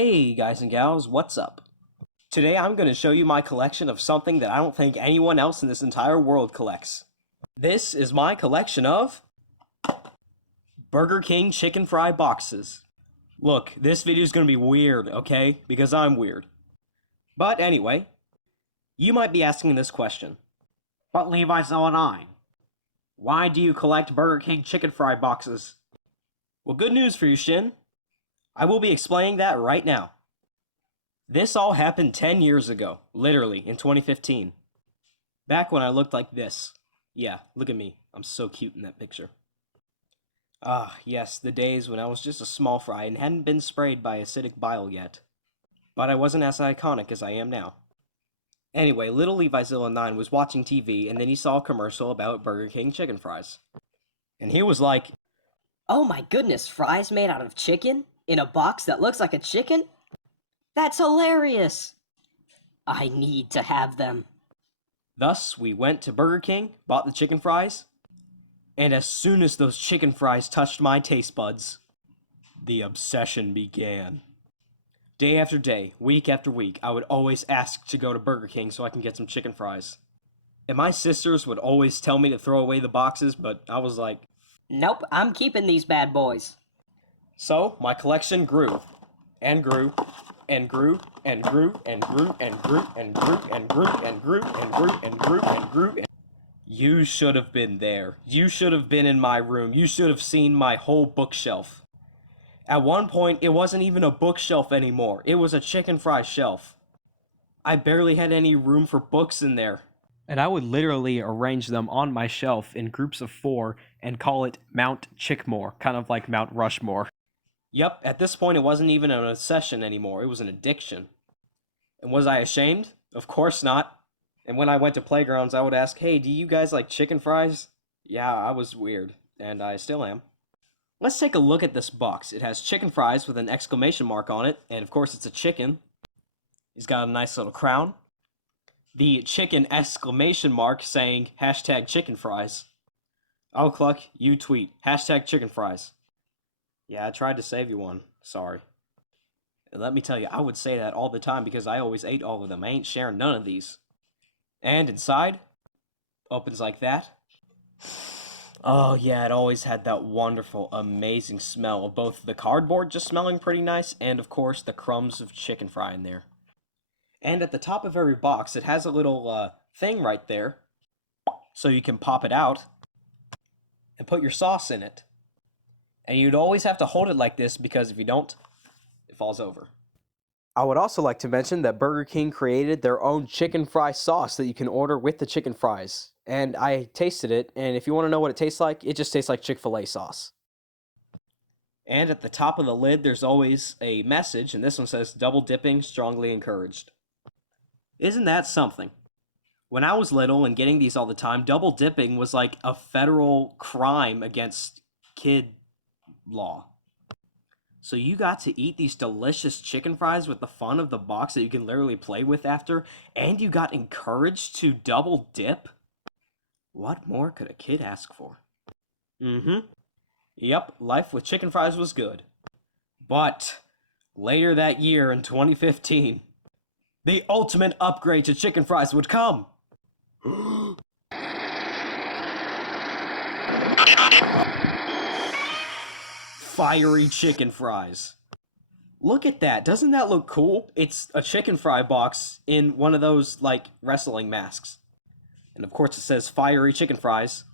Hey guys and gals, what's up? Today I'm going to show you my collection of something that I don't think anyone else in this entire world collects. This is my collection of Burger King chicken fry boxes. Look, this video is going to be weird, okay? Because I'm weird. But anyway, you might be asking this question. But Levi's 09, why do you collect Burger King chicken fry boxes? Well, good news for you, Shin. I will be explaining that right now. This all happened 10 years ago, literally, in 2015. Back when I looked like this. Yeah, look at me. I'm so cute in that picture. Ah, yes, the days when I was just a small fry and hadn't been sprayed by acidic bile yet. But I wasn't as iconic as I am now. Anyway, little Levi'Zilla 9 was watching TV and then he saw a commercial about Burger King chicken fries. And he was like, Oh my goodness, fries made out of chicken? In a box that looks like a chicken? That's hilarious! I need to have them. Thus, we went to Burger King, bought the chicken fries, and as soon as those chicken fries touched my taste buds, the obsession began. Day after day, week after week, I would always ask to go to Burger King so I can get some chicken fries. And my sisters would always tell me to throw away the boxes, but I was like, Nope, I'm keeping these bad boys. So, my collection grew, and grew, and grew, and grew, and grew, and grew, and grew, and grew, and grew, and grew, and grew, and grew. You should have been there. You should have been in my room. You should have seen my whole bookshelf. At one point, it wasn't even a bookshelf anymore. It was a chicken fry shelf. I barely had any room for books in there. And I would literally arrange them on my shelf in groups of 4 and call it Mount Chickmore, kind of like Mount Rushmore. Yep, at this point it wasn't even an obsession anymore, it was an addiction. And was I ashamed? Of course not. And when I went to playgrounds, I would ask, hey, do you guys like chicken fries? Yeah, I was weird, and I still am. Let's take a look at this box. It has chicken fries with an exclamation mark on it, and of course it's a chicken. He's got a nice little crown. The chicken exclamation mark saying hashtag chicken fries. Oh, Cluck, you tweet hashtag chicken fries. Yeah, I tried to save you one. Sorry. And let me tell you, I would say that all the time because I always ate all of them. I ain't sharing none of these. And inside, opens like that. Oh yeah, it always had that wonderful, amazing smell of both the cardboard just smelling pretty nice and of course the crumbs of chicken fry in there. And at the top of every box, it has a little thing right there, so you can pop it out and put your sauce in it. And you'd always have to hold it like this because if you don't, it falls over. I would also like to mention that Burger King created their own chicken fry sauce that you can order with the chicken fries. And I tasted it, and if you want to know what it tastes like, it just tastes like Chick-fil-A sauce. And at the top of the lid, there's always a message, and this one says, double dipping strongly encouraged. Isn't that something? When I was little and getting these all the time, double dipping was like a federal crime against kid law. So you got to eat these delicious chicken fries with the fun of the box that you can literally play with after, and you got encouraged to double dip? What more could a kid ask for? Yep, life with chicken fries was good. But later that year in 2015, the ultimate upgrade to chicken fries would come. Fiery chicken fries. Look at that. Doesn't that look cool? It's a chicken fry box in one of those, like, wrestling masks. And of course it says fiery chicken fries.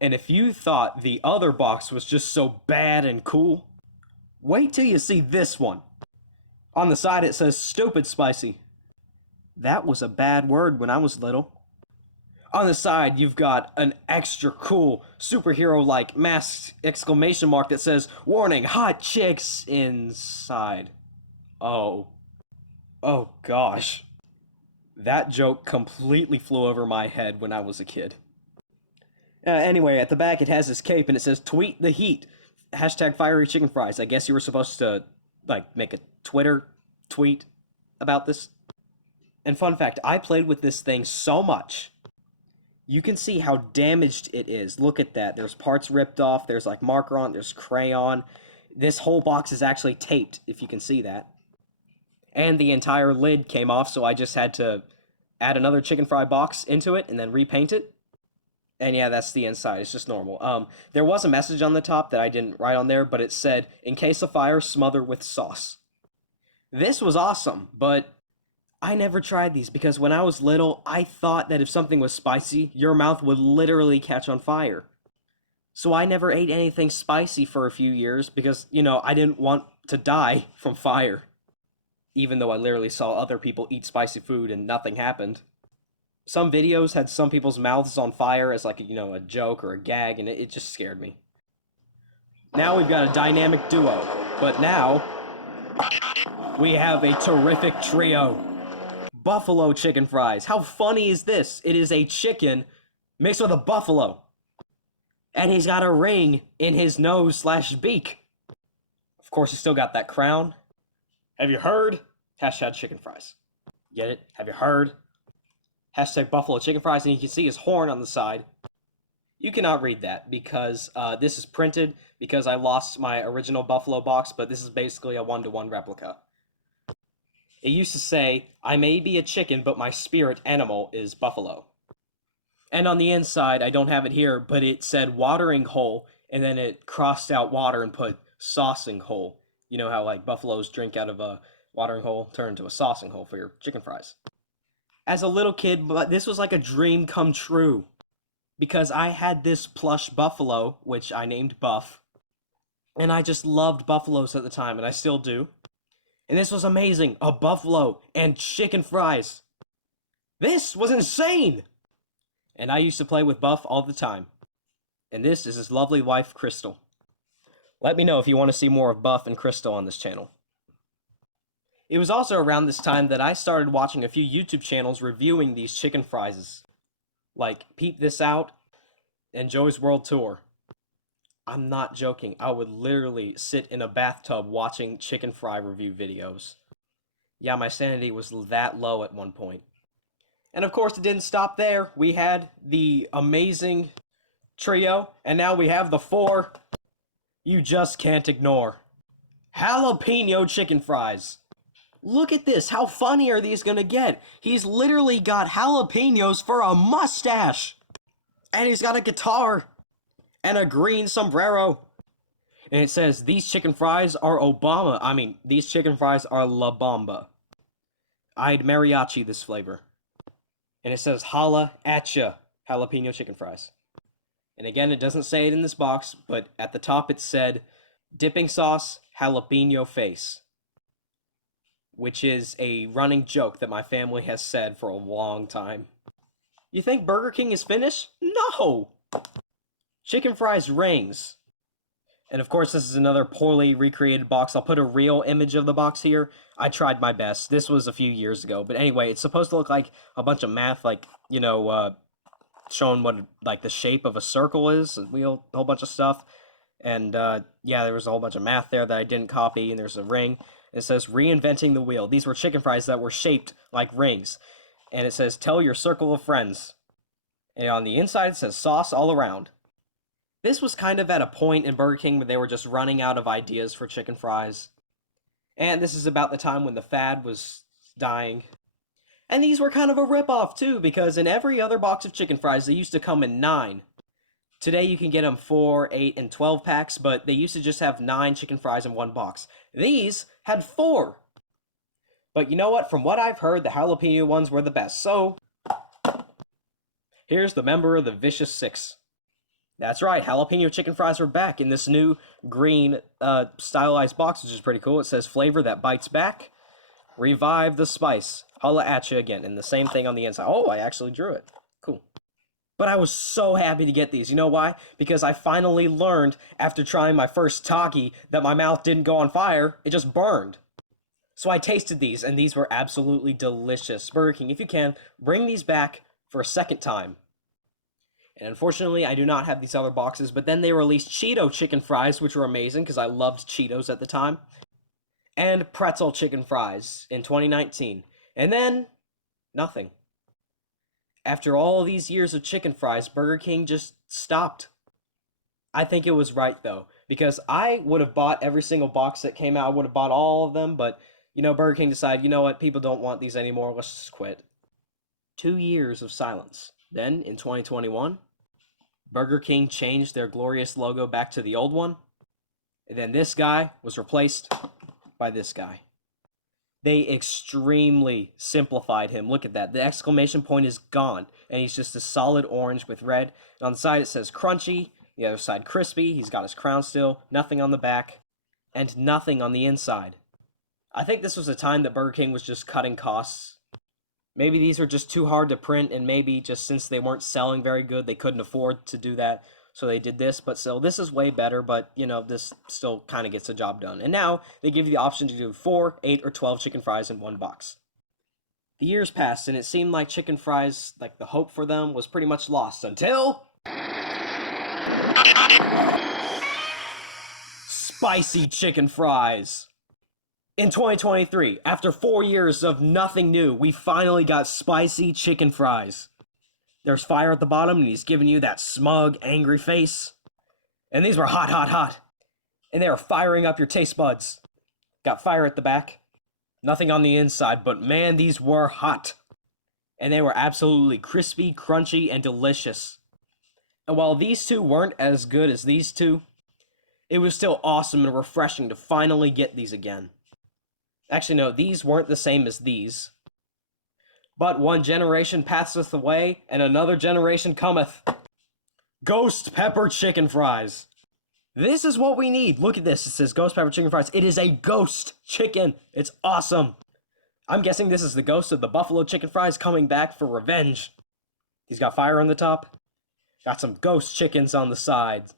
And if you thought the other box was just so bad and cool, wait till you see this one. On the side it says stupid spicy. That was a bad word when I was little. On the side, you've got an extra cool, superhero-like masked exclamation mark that says, warning, hot chicks inside. Oh. Oh gosh. That joke completely flew over my head when I was a kid. Anyway, at the back it has this cape and it says, tweet the heat. Hashtag fiery chicken fries. I guess you were supposed to, like, make a Twitter tweet about this. And fun fact, I played with this thing so much. You can see how damaged it is. Look at that. There's parts ripped off. There's like marker on it. There's crayon. This whole box is actually taped, if you can see that. and the entire lid came off, so I just had to add another chicken fry box into it and then repaint it. And yeah, that's the inside. It's just normal. There was a message on the top that I didn't write on there, but it said, "In case of fire, smother with sauce." This was awesome, but I never tried these because when I was little, I thought that if something was spicy, your mouth would literally catch on fire. So I never ate anything spicy for a few years because, I didn't want to die from fire. Even though I literally saw other people eat spicy food and nothing happened. Some videos had some people's mouths on fire as like, a joke or a gag, and it just scared me. Now we've got a dynamic duo, but now we have a terrific trio. Buffalo chicken fries. How funny is this? It is a chicken mixed with a buffalo. And he's got a ring in his nose/beak. Of course, he's still got that crown. Have you heard? Hashtag chicken fries. Get it? Have you heard? Hashtag buffalo chicken fries, and you can see his horn on the side. You cannot read that because this is printed because I lost my original buffalo box, but this is basically a 1-to-1 replica. It used to say, "I may be a chicken, but my spirit animal is buffalo." And on the inside, I don't have it here, but it said watering hole, and then it crossed out water and put saucing hole. You know how like buffaloes drink out of a watering hole, turn into a saucing hole for your chicken fries. As a little kid, but this was like a dream come true. Because I had this plush buffalo, which I named Buff. And I just loved buffaloes at the time, and I still do. And this was amazing. A buffalo and chicken fries. This was insane! And I used to play with Buff all the time. And this is his lovely wife, Chrystal. Let me know if you want to see more of Buff and Chrystal on this channel. It was also around this time that I started watching a few YouTube channels reviewing these chicken fries. Like Peep This Out and Joey's World Tour. I'm not joking. I would literally sit in a bathtub watching chicken fry review videos. Yeah, my sanity was that low at one point. And of course, it didn't stop there. We had the amazing trio, and now we have the 4 you just can't ignore. Jalapeno chicken fries. Look at this. How funny are these gonna get? He's literally got jalapenos for a mustache. And he's got a guitar. And a green sombrero. And it says, "These chicken fries are Obama." I mean, these chicken fries are La Bamba. I'd mariachi this flavor. And it says, "Holla at ya, jalapeno chicken fries." And again, it doesn't say it in this box, but at the top it said, "Dipping sauce, jalapeno face." Which is a running joke that my family has said for a long time. You think Burger King is finished? No! Chicken fries rings. And of course, this is another poorly recreated box. I'll put a real image of the box here. I tried my best. This was a few years ago. But anyway, it's supposed to look like a bunch of math, like, showing what, like, the shape of a circle is, a wheel, a whole bunch of stuff. And, yeah, there was a whole bunch of math there that I didn't copy, and there's a ring. It says, "Reinventing the wheel." These were chicken fries that were shaped like rings. And it says, "Tell your circle of friends." And on the inside, it says, "Sauce all around." This was kind of at a point in Burger King where they were just running out of ideas for chicken fries. And this is about the time when the fad was dying. And these were kind of a ripoff too, because in every other box of chicken fries, they used to come in 9. Today you can get them 4, 8, and 12 packs, but they used to just have 9 chicken fries in one box. These had 4. But you know what? From what I've heard, the jalapeno ones were the best. So, here's the member of the Vicious 6. That's right, jalapeno chicken fries are back in this new green stylized box, which is pretty cool. It says, "Flavor that bites back. Revive the spice. Holla at you again." And the same thing on the inside. Oh, I actually drew it. Cool. But I was so happy to get these. You know why? Because I finally learned, after trying my first Taki, that my mouth didn't go on fire. It just burned. So I tasted these, and these were absolutely delicious. Burger King, if you can, bring these back for a second time. And unfortunately, I do not have these other boxes, but then they released Cheeto chicken fries, which were amazing, because I loved Cheetos at the time. And pretzel chicken fries in 2019. And then, nothing. After all these years of chicken fries, Burger King just stopped. I think it was right, though, because I would have bought every single box that came out. I would have bought all of them, but, Burger King decided, you know what, people don't want these anymore, let's just quit. 2 years of silence. Then, in 2021, Burger King changed their glorious logo back to the old one, and then this guy was replaced by this guy. They extremely simplified him. Look at that. The exclamation point is gone, and he's just a solid orange with red. And on the side it says crunchy, the other side crispy. He's got his crown still, nothing on the back, and nothing on the inside. I think this was a time that Burger King was just cutting costs. Maybe these were just too hard to print, and maybe just since they weren't selling very good, they couldn't afford to do that. So they did this, but still, this is way better, but, this still kind of gets the job done. And now, they give you the option to do 4, 8, or 12 chicken fries in one box. The years passed, and it seemed like chicken fries, like the hope for them, was pretty much lost, until... Spicy chicken fries! In 2023, after 4 years of nothing new, we finally got spicy chicken fries. There's fire at the bottom, and he's giving you that smug, angry face. And these were hot, hot, hot. And they were firing up your taste buds. Got fire at the back. Nothing on the inside, but man, these were hot. And they were absolutely crispy, crunchy, and delicious. And while these two weren't as good as these two, it was still awesome and refreshing to finally get these again. Actually, no, these weren't the same as these. But one generation passeth away, and another generation cometh. Ghost pepper chicken fries. This is what we need. Look at this. It says ghost pepper chicken fries. It is a ghost chicken. It's awesome. I'm guessing this is the ghost of the buffalo chicken fries coming back for revenge. He's got fire on the top. Got some ghost chickens on the sides.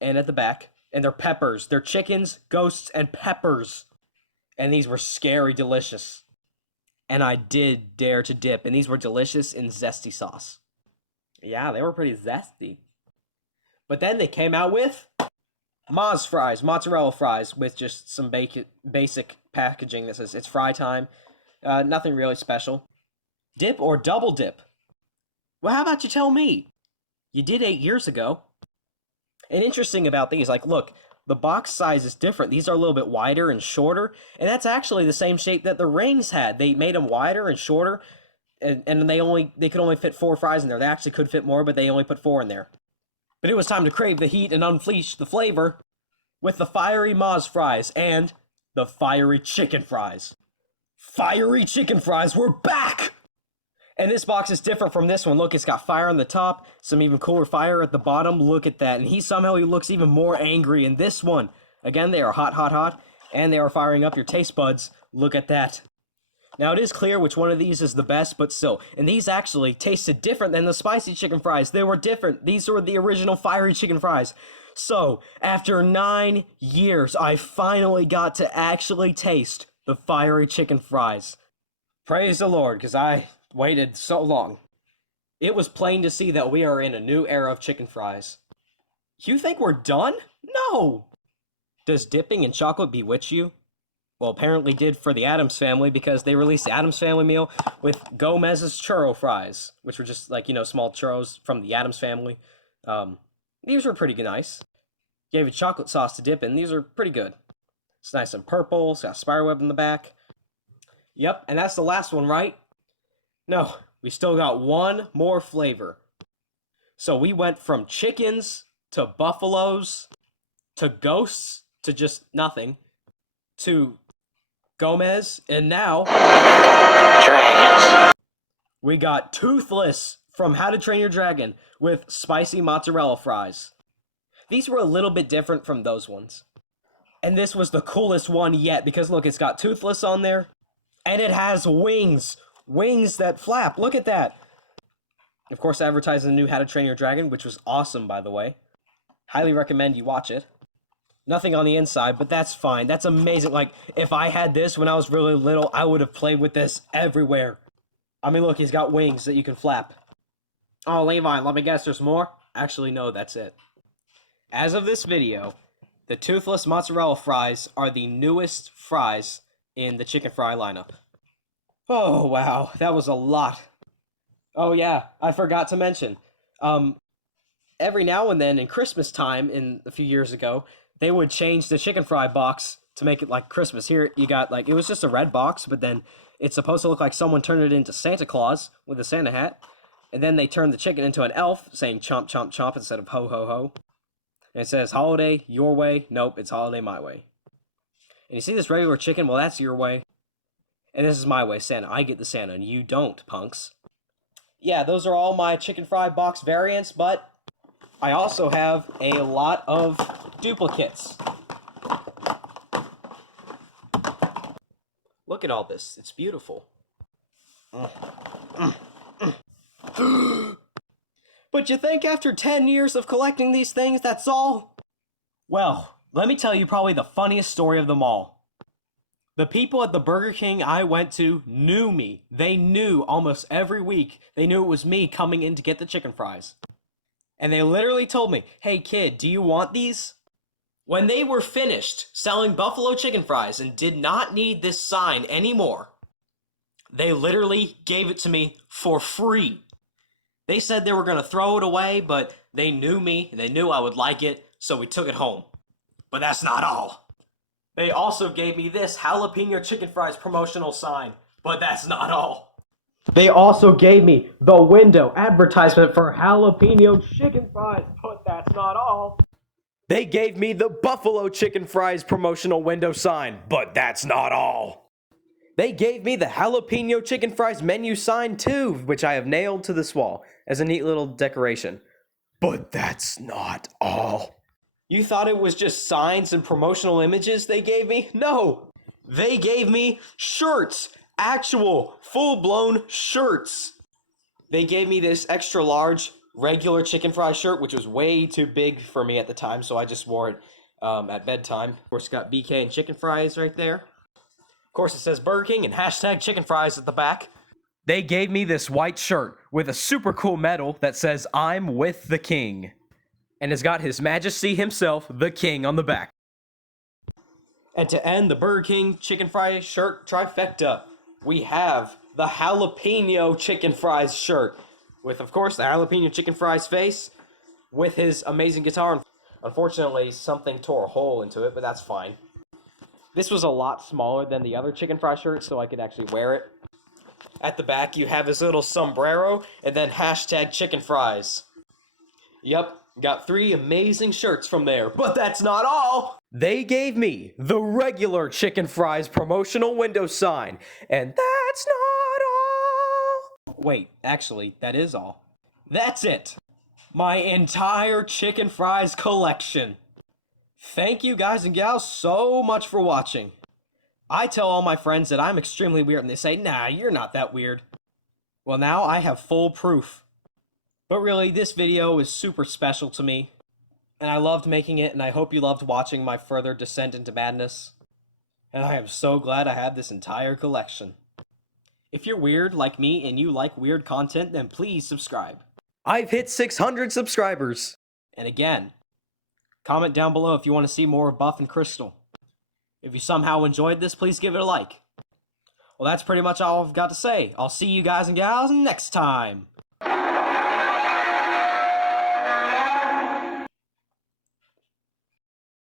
And at the back. And they're peppers. They're chickens, ghosts, and peppers. And these were scary delicious. And I did dare to dip, and these were delicious in zesty sauce. Yeah, they were pretty zesty. But then they came out with Moz fries, mozzarella fries, with just some basic packaging that says it's fry time. Nothing really special. Dip or double dip? Well, how about you tell me? You did 8 years ago. And interesting about these, look, the box size is different. These are a little bit wider and shorter, and that's actually the same shape that the rings had. They made them wider and shorter, and they could only fit 4 fries in there. They actually could fit more, but they only put 4 in there. But it was time to crave the heat and unleash the flavor with the fiery Moz fries and the fiery chicken fries. Fiery chicken fries, we're back! And this box is different from this one. Look, it's got fire on the top, some even cooler fire at the bottom. Look at that. And he looks even more angry in this one. Again, they are hot, hot, hot, and they are firing up your taste buds. Look at that. Now, it is clear which one of these is the best, but still. And these actually tasted different than the spicy chicken fries. They were different. These were the original fiery chicken fries. So, after 9 years, I finally got to actually taste the fiery chicken fries. Praise the Lord, because I waited so long. It was plain to see that we are in a new era of chicken fries. You think we're done? No! Does dipping in chocolate bewitch you? Well, apparently did for the Addams Family, because they released the Addams Family meal with Gomez's churro fries, which were just small churros from the Addams Family. These were pretty nice. Gave it chocolate sauce to dip in. These are pretty good. It's nice and purple. It's got spiderweb in the back. Yep, and that's the last one, right? No, we still got one more flavor. So we went from chickens to buffaloes to ghosts to just nothing to Gomez, and now dragons. We got Toothless from How to Train Your Dragon with spicy mozzarella fries. These were a little bit different from those ones. And this was the coolest one yet, because look, it's got Toothless on there, and it has wings. Wings that flap. Look at that. Of course, advertising the new How to Train Your Dragon, which was awesome, by the way. Highly recommend you watch it. Nothing on the inside, but that's fine. That's amazing. If I had this when I was really little, I would have played with this everywhere. I mean, look, he's got wings that you can flap. Oh, Levi, let me guess, there's more? Actually, no, that's it. As of this video, the Toothless mozzarella fries are the newest fries in the chicken fry lineup. Oh, wow, that was a lot. Oh, yeah, I forgot to mention. Every now and then in Christmas time, a few years ago, they would change the chicken fry box to make it like Christmas. Here you got like, it was just a red box, but then it's supposed to look like someone turned it into Santa Claus with a Santa hat. And then they turned the chicken into an elf saying chomp, chomp, chomp instead of ho, ho, ho. And it says holiday your way. Nope, it's holiday my way. And you see this regular chicken? Well, that's your way. And this is my way, Santa. I get the Santa, and you don't, punks. Yeah, those are all my chicken fry box variants, but I also have a lot of duplicates. Look at all this. It's beautiful. But you think after 10 years of collecting these things, that's all? Well, let me tell you probably the funniest story of them all. The people at the Burger King I went to knew me. They knew almost every week. They knew it was me coming in to get the chicken fries. And they literally told me, "Hey kid, do you want these?" When they were finished selling buffalo chicken fries and did not need this sign anymore, they literally gave it to me for free. They said they were going to throw it away, but they knew me, and they knew I would like it, so we took it home. But that's not all. They also gave me this jalapeno chicken fries promotional sign, but that's not all. They also gave me the window advertisement for jalapeno chicken fries, but that's not all. They gave me the buffalo chicken fries promotional window sign, but that's not all. They gave me the jalapeno chicken fries menu sign too, which I have nailed to this wall as a neat little decoration. But that's not all. You thought it was just signs and promotional images they gave me? No! They gave me shirts! Actual, full-blown shirts! They gave me this extra large regular chicken fry shirt, which was way too big for me at the time, so I just wore it at bedtime. Of course, it's got BK and chicken fries right there. Of course, it says Burger King and hashtag chicken fries at the back. They gave me this white shirt with a super cool medal that says, "I'm with the King." And has got His Majesty himself, the King, on the back. And to end the Burger King chicken fry shirt trifecta, we have the jalapeno chicken fries shirt. With, of course, the jalapeno chicken fries face, with his amazing guitar. Unfortunately, something tore a hole into it, but that's fine. This was a lot smaller than the other chicken fry shirt, so I could actually wear it. At the back, you have his little sombrero, and then hashtag chicken fries. Yep, got 3 amazing shirts from there, but that's not all! They gave me the regular chicken fries promotional window sign, and that's not all! Wait, actually, that is all. That's it! My entire chicken fries collection. Thank you guys and gals so much for watching. I tell all my friends that I'm extremely weird, and they say, "Nah, you're not that weird." Well, now I have full proof. But really, this video is super special to me, and I loved making it, and I hope you loved watching my further descent into madness. And I am so glad I have this entire collection. If you're weird like me and you like weird content, then please subscribe. I've hit 600 subscribers! And again, comment down below if you want to see more of Buff and Chrystal. If you somehow enjoyed this, please give it a like. Well, that's pretty much all I've got to say. I'll see you guys and gals next time!